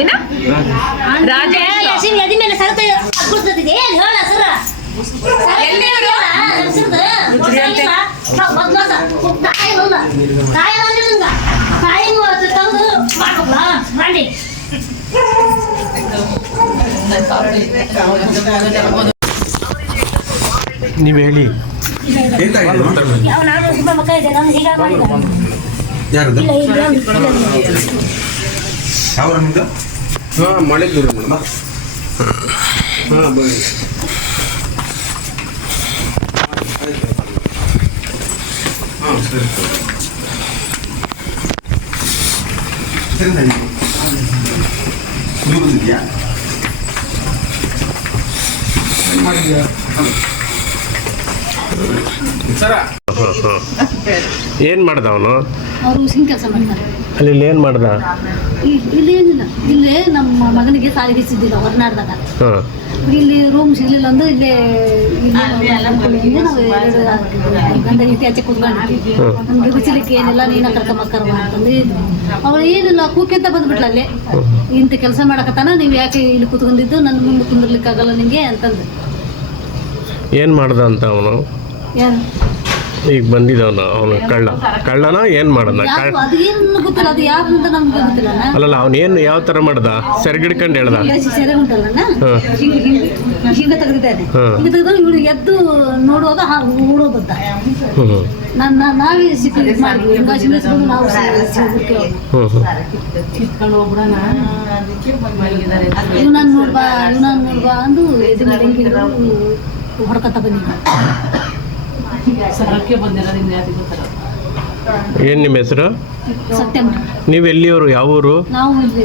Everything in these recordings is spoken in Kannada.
ಏನ ರಾಜೇಶ್ ಯಶಿನ್ ಎದಿ ಮೇಲೆ ಸರತ ಕುಡ್ತದಿದೆ ಏನ್ ಹೇಳ ಸರ ಎಲ್ಲಿ ಇವ್ರು? ತಾಯಿ ಬಂದ ತಾಯಿ ಬಂದಿರಂಗ ತಾಯಿ ತಂದು ಮಾಡ್ಕೊಬ್ಲ ಮಾಡಿ ನೀವು ಹೇಳಿ ಯಾವ ಯಾವ ನಿಮ್ದು? ಹಾಂ ಮಾಡಿದ್ದೀವಿ ಮೇಡಮ್. ಹಾಂ ಬನ್ನಿ. ಹಾಂ ಸರಿ. ಸರಿ ಕುಡಿಯೋದಿದೆಯಾ ಸರ. ಏನು ಮಾಡ್ದ ಅವನು ಅವರು ಕೆಲಸ ಮಾಡ್ತಾರೆ. ಅಲ್ಲಿ ಇಲ್ಲಿ ಏನು ಮಾಡ್ದ? ಇಲ್ಲಿ ಏನಿಲ್ಲ. ಇಲ್ಲೇ ನಮ್ಮ ಮಗನಿಗೆ ಸಾಲಿಗೆ ಸಿದ್ದಿಲ್ಲ ಹೊರನಾಡ್ದಾಗ. ಹಾಂ. ಇಲ್ಲಿ ರೂಮ್ ಸಿಗ್ಲಿಲ್ಲ ಅಂದ್ರೆ ಇಲ್ಲೇ ಇಲ್ಲೇ. ನಾವು ಎರಡು ಗಂಡ ಹೆಂಡತಿ ಆಚೆ ಕೂತ್ಕೊಂಡಿದ್ವಿ ನಮ್ಗೆ ಬಿಸಿಲಿಕ್ಕೆ ಏನಿಲ್ಲ ನೀನ ಕರ್ಕ ಅಂತಂದು ಇದ್ವಿ ಅವಳು ಏನಿಲ್ಲ ಕೂಕೆ ಅಂತ ಬಂದ್ಬಿಟ್ಲ ಅಲ್ಲೇ. ಇಂಥ ಕೆಲಸ ಮಾಡಕತ್ತಾನ ನೀವು ಯಾಕೆ ಇಲ್ಲಿ ಕುತ್ಕೊಂಡಿದ್ದು? ನನ್ನ ಮುಂದೆ ಕುಂದಿರ್ಲಿಕ್ಕಾಗಲ್ಲ ನಿಮಗೆ ಅಂತಂದು. ಏನು ಮಾಡ್ದ ಅಂತ ಅವನು? ಯಾರು? ಈಗ ಬಂದಿದ್ದವನು ಅವನು ಕಳ್ಳ. ಕಳ್ಳನ ಏನು ಮಾಡದ? ಯಾರು ಕಳ್ಳ ಅದು ಏನು ಗೊತ್ತಿಲ್ಲ ಅದು ಯಾರು ಅಂತ ಗೊತ್ತಿಲ್ಲ ಅಲ್ಲಲ್ಲ ಅವನು ಏನು ಯಾವ ಥರ ಮಾಡ್ದ? ಸೆರಗಿಡ್ಕೊಂಡು ಹೇಳ್ದ. ಎದ್ದು ನೋಡುವಾಗ ನನ್ನ ನಾವೇ ಸಿಕ್ಕು ಇದು ಮಾಡಿದ್ವಿ ಹಿಂಗಾಗಿ ನಿಲ್ಸ್ಕೊಂಡು ನಾವು ಸಿಕ್ಕಿಬಿಟ್ಟು ಹ್ಞೂ ಹ್ಞೂ ಇವನನ್ನ ನೋಡ್ಬಾ ಇವನನ್ನ ನೋಡ್ಬಾ ಅಂದು ಎದು ಏನು ನಿಮ್ಮ ಹೆಸರು? ಸತ್ಯಮ್ಮ. ನೀವು ಎಲ್ಲಿಯವರು? ಯಾವ ಊರು ನಾವು ಇಲ್ಲಿ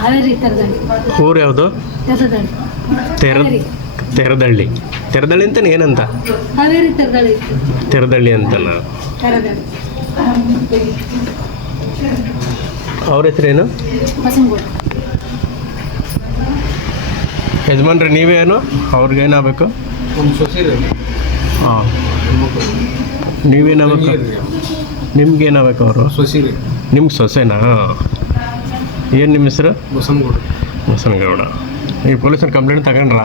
ಹಾವೇರಿ ಊರು ಯಾವುದು? ತೆರೆದಳ್ಳಿ. ತೆರ ತೆರದಳ್ಳಿ. ತೆರದಳ್ಳಿ ಅಂತ ಏನಂತ? ಹಾವೇರಿ ತೆರೆದಳ್ಳಿ. ತೆರದಳ್ಳಿ ಅಂತನ? ತೆರೆದಳ್ಳಿ. ಅವ್ರ ಹೆಸರೇನು? ಏನು ಯಜಮಾನ್ರಿ ನೀವೇನು? ಅವ್ರಿಗೇನಾಗಬೇಕು? ಏನಾಗಬೇಕು ಸೊಸೆ ಹಾಂ. ನೀವೇನಾಗಬೇಕು ನಿಮ್ಗೇನಾಗಬೇಕು ಅವರು? ಸೊಸೆ ರೀ ನಿಮ್ಗೆ ಸೊಸೆನಾ? ಏನು ನಿಮ್ಮ ಹೆಸರು? ಬಸನಗೌಡ. ಬಸನಗೌಡ. ಈ ಪೊಲೀಸರು ಕಂಪ್ಲೇಂಟ್ ತಗೊಂಡ್ರಾ?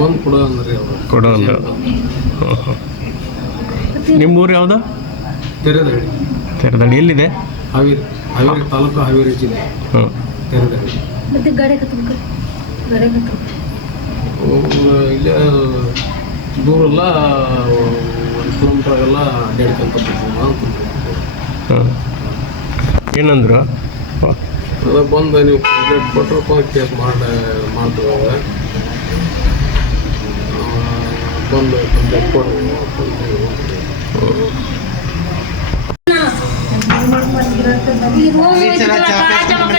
ಬಂದು ಕೊಡೋ ಅಂದ್ರಿ ಅವರು. ಅಂದ್ರೆ. ನಿಮ್ಮ ಊರು ಯಾವುದು? ತೆರೆದಳ್ಳಿ ತೆರದಳ್ಳಿ ಎಲ್ಲಿದೆ? ಹಾವೇರಿ. ಹಾವೇರಿ ತಾಲೂಕು ಹಾವೇರಿ ಜಿಲ್ಲೆ. ಹ್ಞೂ ತೆರೆದಳ್ಳಿ ಮತ್ತೆ ಗಾಡಿ ಗಾಡಿ ಇಲ್ಲೇ ದೂರಲ್ಲ ಒಂದು ಕಿಲೋಮೀಟ್ರ್ ಎಲ್ಲ ಅಡ್ಡಾಡ್ಕೊಂತ ಬರ್ತೀವಿ. ಹಾಂ. ಏನಂದ್ರು? ಅದ ಬಂದು ನೀವು ಕಂಪ್ಲೇಂಟ್ ಕೊಟ್ಟರಪ್ಪ ಕೇಸ್ ಮಾಡಿ ಮಾಡ್ತೀವಿ ಬಂದು ಕಂಪ್ಲೇಂಟ್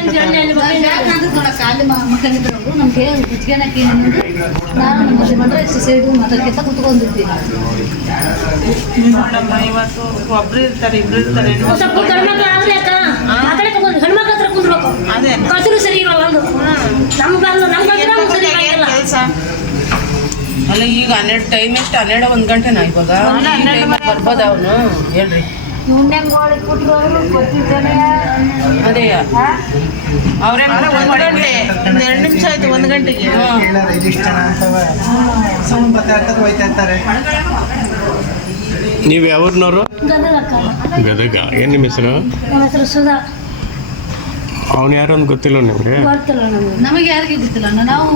ನಮ್ಗೆ ನಾನು ನಮ್ಮ ಮದುವೆ ಎಷ್ಟು ಮಾತಾಡ್ಕೊಂತ ಇವತ್ತು ಒಬ್ರು ಇರ್ತಾರೆ ಇಬ್ರು ಇರ್ತಾರೆ ಹೆಣ್ಮಕ್ಳ ಹತ್ರ ಕಸರು ಸರಿ ಇರಲ್ಲ ಒಂದು? ನಮ್ಮ ನಮ್ಮ ಸರಿ ಕೆಲಸ? ಅಲ್ಲ ಈಗ ಹನ್ನೆರಡು ಟೈಮ್ ಎಷ್ಟು? ಹನ್ನೆರಡು ಒಂದು ಗಂಟೆನ ಇವಾಗ? ಬರ್ಬೋದ ಅವನು? ಹೇಳ್ರಿ. ಅದೇ ಅವ್ರೇ ಒಂದು ಗಂಟೆ ಒಂದು ಎರಡು ನಿಮಿಷ ಆಯ್ತು ಒಂದು ಗಂಟೆಗೆ. ನೀವು ಇರ್ತಾರೆ ಗದಗ ಅಕ್ಕ ಗದಗ. ಏನು ನಿಮ್ಮ ಹೆಸರು? ನಮ್ಮ ಹೆಸರು ಸುಧಾ. ಅವ್ನು ಯಾರು ಅಂತ ಗೊತ್ತಿಲ್ಲ ನಿಮಗೆ? ಗೊತ್ತಿಲ್ಲ ನಮಗೆ. ಯಾರಿಗೆ ಗೊತ್ತಿಲ್ಲ ನಾವು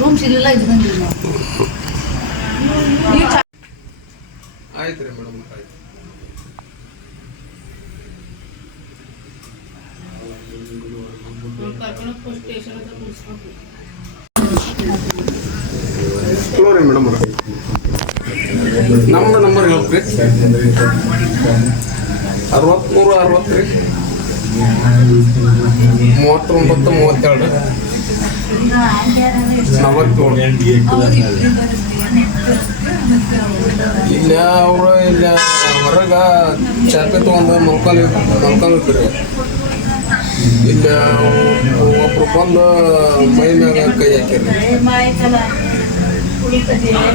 ರೂಮ್ ಸಿಗಲಿಲ್ಲ ಇದು ಬಂದಿವಿ ನಾವು ಆಯ್ತು ರೀ ಮೇಡಮ್ ಆಯ್ತು. ಚಲೋ ರೀ ಮೇಡಮ್ ನಮ್ದು ನಂಬರ್ ಹೇಳ್ರಿ ಅರವತ್ತ್ಮೂರು ಅರವತ್ತು ರೀ ಮೂವತ್ತೊಂಬತ್ತು ಮೂವತ್ತೆರಡು. ನಲವತ್ತೇಳು. ಇಲ್ಲ ಅವರು ಇಲ್ಲ ಹೊರಗ ಚಾಪೆ ತೊಗೊಂಡು ಮಲ್ಕೊಂಡು ಮಲ್ಕೊಂಡಿರ್ತೀರಿ ಇಲ್ಲ ಒಬ್ರು ಬಂದು ಮೈನಾಗ ಕೈ ಹಾಕಿರಿ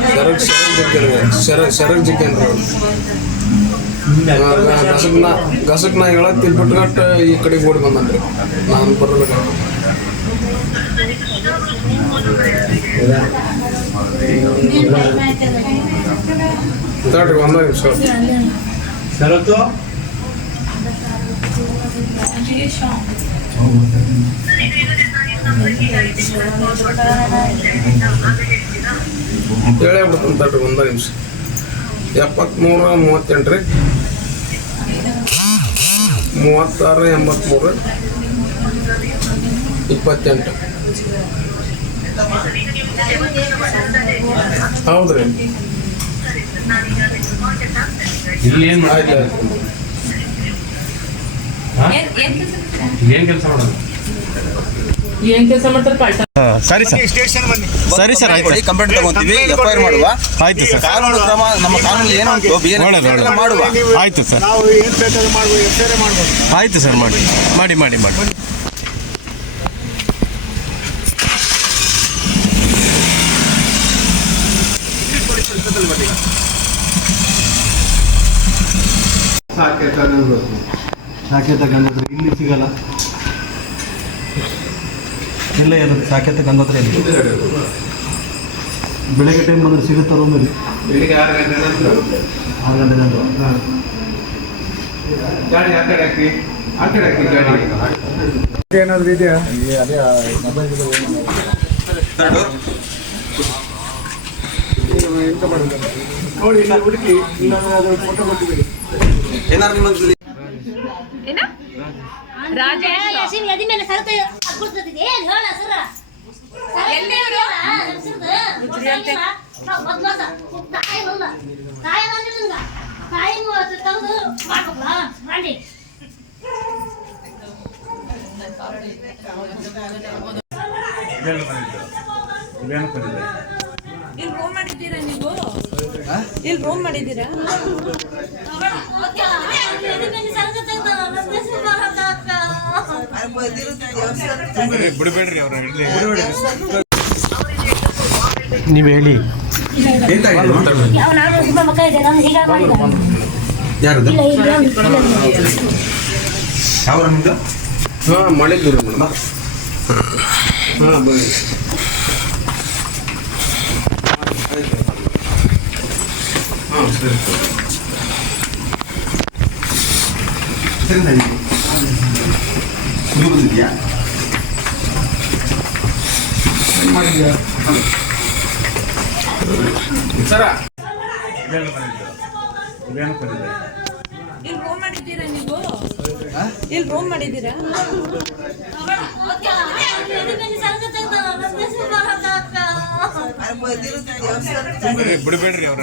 ಸೆರಗ್ ಜಗ್ಗಿರಿ ಸೆರಗ್ ಸೆರಗ್ ಜಗ್ಗೇನ್ರಿ ಗಸಕ್ನ ಗಸಕ್ನ ಹೇಳತ್ತಿ ಬಿಟ್ಕೊಟ್ಟು ಈ ಕಡೆ ಓಡಿ ಬಂದನ್ರಿ. ನಾನು ಬರ್ಬೇಕು ತಡ್ರಿ, ಒಂದ ನಿಮಿಷ. ಹೇಳೇ ಬಿಡ್ತೀನಿ ತಡ್ರಿ ಒಂದು ನಿಮಿಷ. ಎಪ್ಪತ್ತ್ಮೂರು ಮೂವತ್ತೆಂಟು ರೀ ಮೂವತ್ತಾರು ಎಂಬತ್ತ್ಮೂರು ಇಪ್ಪತ್ತೆಂಟು. ಹೌದ್ರಿ. ಇಲ್ಲಿ ಏನು ಆಯ್ತು ಆಯ್ತು. ಏನು ಕೆಲಸ ಮಾಡೋದು? ಏನ್ ಕೆಲಸ ಮಾಡ್ತಾರೆ ಪಲ್ಟ ಸರಿ ಸರ್. ಸ್ಟೇಷನ್ ಸರಿ ಸರ್ ಆಯ್ತು ಕಂಪ್ಲೇಂಟ್ ತಗೊಂತೀವಿ. ಎಫ್ ಐ ಆರ್ ಮಾಡುವ. ಆಯ್ತು ಸರ್. ಕಾನೂನು ಕ್ರಮ ನಮ್ಮ ಕಾನೂನು ಏನು ಒಳ್ಳೆದು. ಮಾಡುವ ಆಯ್ತು ಸರ್ ನಾವು ಏನ್ ಬೇಕಾದ್ರೂ ಮಾಡ್ಬೋದು ಎಫ್ಐಆರ್ ಮಾಡ್ಬೋದು ಆಯ್ತು ಸರ್ ಮಾಡಿ. ಮಾಡಿ ಮಾಡಿ ಮಾಡಿ. ಸಾಕೇತ ಗಂಗೋತ್ರಿ ಇಲ್ಲಿ ಸಿಗಲ್ಲ. ಇಲ್ಲ ಇರೋದು ಸಾಕೇತ ಗಂಗೋತ್ರಿ ಇಲ್ಲಿ. ಬೆಳಗ್ಗೆ ಟೈಮ್ ಬಂದ್ರೆ ಸಿಗುತ್ತಲ್ಲ ಒಮ್ಮೆ ಬೆಳಿಗ್ಗೆ ಆರು ಗಂಟೆ ನಂತರ? ಆರು ಗಂಟೆ ನಂತರ. ಗಾಡಿ ಆ ಕಡೆ ಹಾಕಿ ಆ ಕಡೆ ಹಾಕಿ ಗಾಡಿ. ಏನಾದರೂ ಇದೆಯಾ? ನೋಡಿ ಇಲ್ಲ ಹುಡುಕಿ. ಇಲ್ಲಾಂದ್ರೆ ಅದು ಫೋಟೋ ಕೊಟ್ಟಿದ್ದೀರಿ. ಏನಾದ್ರು ನಿಮ್ಮಲ್ಲಿ ಯಶಿನ್ ಎದಿ ಮೇಲೆ ಸರತ ಹಾಕ್ಬಿಡ್ತದೆ ಏನು ಹೇಳ ಸರ? ಕಾಯಲ್ಲ ಅಂದಿರಂಗ ಕಾಯಿ ತೆಗೆದು ಮಾಡ್ಬೇಕಲ್ಲ ಮಾಡಿ. ಇಲ್ಲಿ ರೂಮ್ ಮಾಡಿದ್ದೀರಾ ನೀವು? ಇಲ್ಲಿ ರೂಮ್ ಮಾಡಿದ್ದೀರಾ? ಬಿಡಬೇಡ್ರಿ ಅವ್ರ ನೀವು ಹೇಳಿ ಹಾಂ ಮಾಡಿದ್ದೀರಿ ಮೇಡಮ್. ಹಾಂ ಬನ್ನಿ. ಹಾಂ ಸರಿ. ಸರಿ ಸರಿ ನೀವು ಬಂದಿದ್ಯಾ ಸರ. ಇಲ್ಲಿ ರೂಮ್ ಮಾಡಿದ್ದೀರಾ ನೀವು? ಇಲ್ಲಿ ರೂಮ್ ಮಾಡಿದ್ದೀರಾ? ಬಿಡಬೇಡ್ರಿ ಅವ್ರ